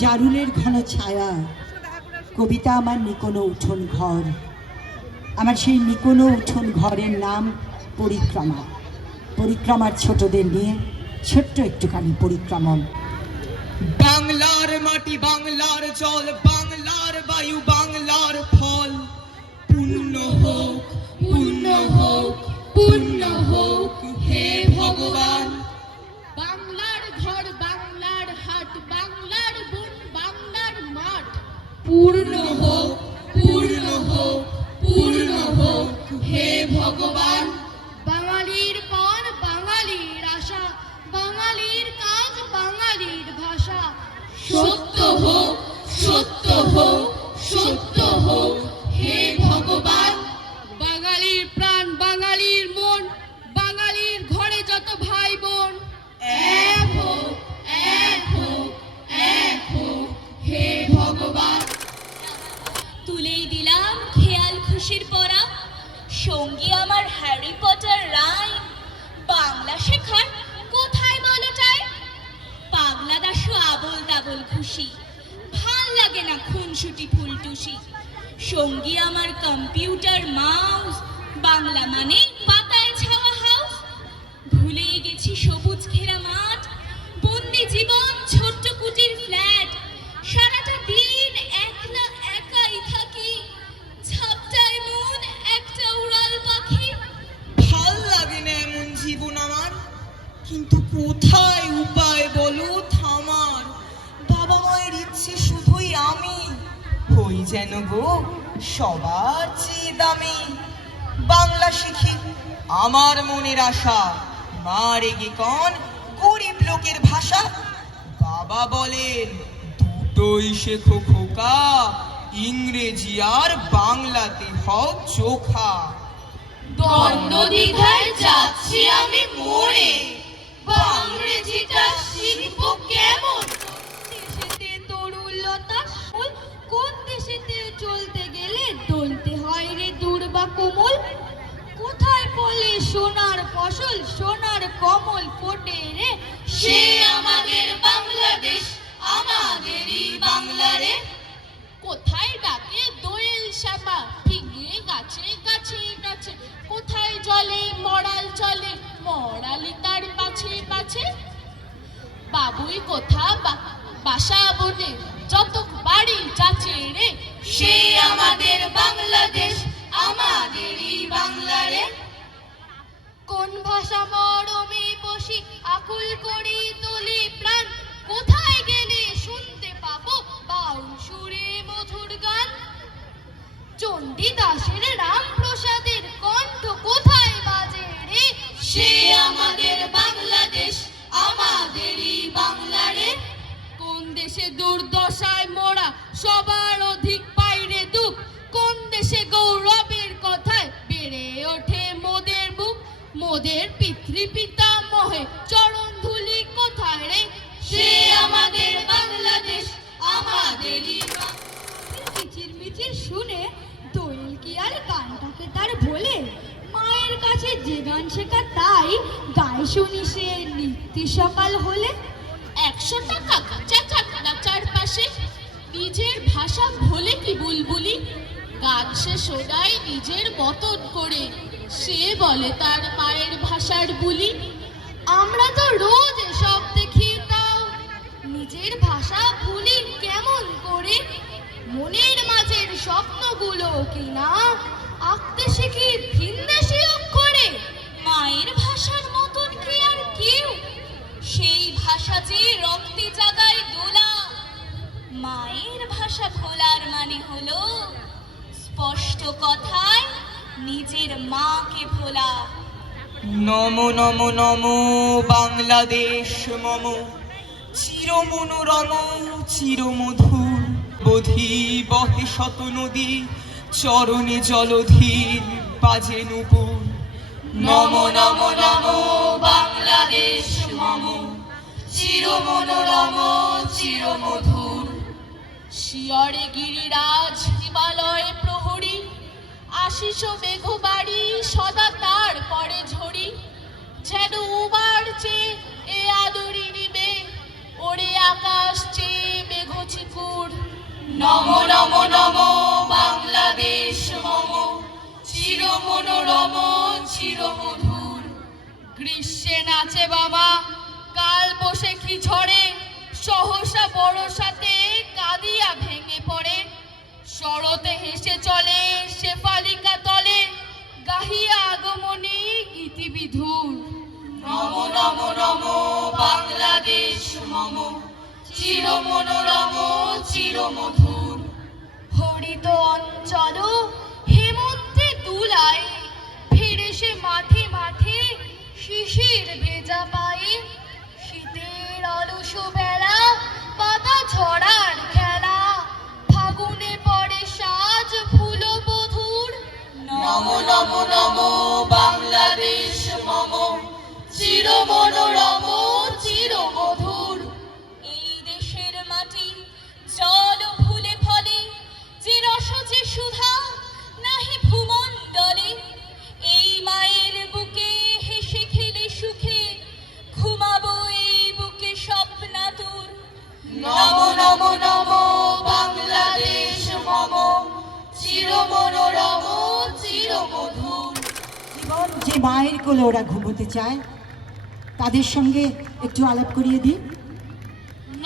জারুলের ঘন ছায়া, কবিতা আমার নিকোনো উঠোন ঘর। আমার সেই নিকোনো উঠোন ঘরের নাম পরিক্রমা। পরিক্রমার ছোটদের নিয়ে ছোট্ট একটুখানি পরিক্রমণ। বাংলার মাটি, বাংলার জল, বাংলার বায়ু, বাংলার ফল, পূর্ণ হোক, পূর্ণ হোক, পূর্ণ হোক হে ভগবান। বাংলার ঘর, বাংলার হাট, বাংলার বন, বাংলার মাঠ, পূর্ণ হোক, পূর্ণ হোক, পূর্ণ হোক হে ভগবান। বাঙালির পণ, বাঙালির আশা, বাঙালির কাজ, বাঙালির ভাষা, সত্য হোক, সত্য হোক, সত্য হোক হে ভগবান। বাঙালির প্রাণ, বাঙালির মন, বাঙালির ঘরে যত ভাই বোন, এক হোক, এক হোক, এক হোক হে ভগবান। তুলেই দিলাম খেয়াল খুশির পরা, সঙ্গী আমার হ্যারি পটার রাইম। বাংলা শেখার কোথায় বলো টাইম? পাগলা দাসু আবল তাবল খুশি, ভাল লাগে না খুনসুটি ফুলটুসি। সঙ্গী আমার কম্পিউটার মাউস, বাংলা মানে পাতায় ছাওয়া হাউস। ভুলে গেছি সবুজ ঘেরা মাঠ, বন্দি জীবন ছোট্ট কুটির ফ্ল্যাট। সারাটা দিন একলা একাই থাকি, ঝাপটায় মন একটা উড়াল পাখি। ভাল লাগে না এমন জীবন আমার, কিন্তু কোথায় উপায় বলো থামার? বাবা মায়ের ইচ্ছে শুধুই আমি হই যেন গো সবার চেয়ে দামি। বাংলা শিখি আমার মনের আশা, মা রেগে কন গরিব লোকের ভাষা। বাবা বলেন দুটোই শেখো খোকা, ইংরেজি আর বাংলাতে হও চোখা। দ্বন্দ্ব দ্বিধায় যাচ্ছি আমি মরে, ইংরেজিটা শিখবো কেমন? দেশেতে তরুলতা ফুল, কোন দেশেতে চলতে গেলে দলতে হয় রে দুর্বা কোমল। কোথায় ফলে সোনার ফসল, সোনার কমল ফোটে রে, সে আমাদের বাংলাদেশ, আমাদেরই বাংলা রে। কোথায় ডাকে দোয়েল শ্যামা, ফিঙে গাছে গাছে গাছে। কোথায় জলে মরাল চলে, মরালি তার পাছে পাছে। বাবুই কোথা বাসা বনে, যত বাড়ি যাচ্ছে রে, সে আমাদের বাংলাদেশ, আমাদেরই বাংলা রে। কোন ভাষা মরমে বসি, আকুল করি তুলি প্রাণ। কোথায় গেলে শুনতে পাবো বাউল সুরে মধুর গান? চণ্ডীদাসের রামপ্রসাদের কণ্ঠ কোথায় বাজে রে, সে আমাদের বাংলাদেশ, আমাদেরই বাংলা রে। কোন দেশে দুর্দশায় মোরা সবার অধিক পাই রে দুঃখ, কোন দেশে গৌরবের কথায় বেড়ে ওঠে মোদের বুক। মোদের পিতৃপিতা মহে চরণ ধুলি কোথায় রে, সে আমাদের বাংলাদেশ, আমাদেরই। মিচির মিচির শুনে দোয়েল কি আর গানটাকে তার বলে? মায়ের কাছে যে গান শেখা তাই গায়ে শুনি সে নিত্য সকাল হলে। 100 টাকা কাঁচা চাকরা চারপাশে, নিজের ভাষা ভোলে কি বুলবুলি। গান সে শোনায় নিজের মতন করে, সে বলে তার মায়ের ভাষার বুলি। আমরা তো রোজ এসব দেখি, তাও নিজের ভাষা ভুলি কেমন করে? মনের মাঝের স্বপ্নগুলো কিনা আঁকতে শিখি ভিনদেশি অক্ষরে। মায়ের ভাষার মতন কি আর কেউ? সেই ভাষা যে রক্তে জাগায় দোলা। মায়ের ভাষা ভোলার মানে হলো স্পষ্ট কথায় নিজের মাকে ভোলা। নমো নমো নমো বাংলাদেশ মম, চির মনোরম চিরমধুর। বোধি বহে শত নদী, চরণে জলধীর বাজে নূপুর। নমো নমো নমো বাংলাদেশ মম, চির মনোরম চিরমধুর। শিয়রে গিরিরাজ হিমালয় প্রহরী, আশিস মেঘবাড়ি সদা তার পরে ঝরি। যেন উবার চেয়ে এ আদরি নিবে, ওরে আকাশ চেয়ে মেঘ নমো নমো নমো বাংলাদেশ মম চির মনোরম চির মধুর। গ্রীষ্মে নাচে বাবা কাল বৈশাখী ঝড়ে, সহসা বর্ষাতে কাঁদিয়া ভেঙে পড়ে। শরতে হেসে চলে শেফালিকা তলে, গাহিয়া আগমনী গীতিবিধুর। নমো নমো নমো বাংলাদেশ মম চির মনোরম চির মধুর। হরিত অঞ্চল হেমন্তে দুলায়, ফিরে সে মাঠে মাঠে শিশির ভেজা পায়ে। শীতের অলস বেলা পাতা ঝরার খেলা, ফাগুনে পড়ে সাজ ফুল বধুর। নমো নমো নমো বাংলাদেশ মম চির মনোরম চির মধুর। এই দেশের মাটি জল ফুলে ফলে, যে রস যে সুধা নাহি ভূমণ্ডলে। এই মায়ের বুকে হেসে খেলে সুখে, ঘুমাবো এই বুকে স্বপ্নাতুর। নমো নমো নমো বাংলাদেশ মম চির মনোরম চির মধুর। জীবন যে মায়ের কোলে ওরা ঘুমোতে চায়, তাদের সঙ্গে একটু আলাপ করিয়ে দিই।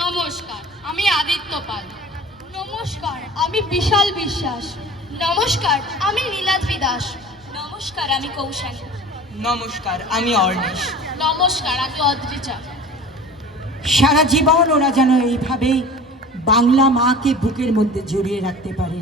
নমস্কার, আমি আদিত্য পাল। নমস্কার, আমি বিশাল বিশ্বাস। নমস্কার, আমি নীলাদ্রি দাস। নমস্কার, আমি কৌশালী। নমস্কার, আমি অর্ণেশ। নমস্কার, আমি অদ্রিজা। সারা জীবন ওরা যেন এইভাবেই বাংলা মাকে বুকের মধ্যে জড়িয়ে রাখতে পারে।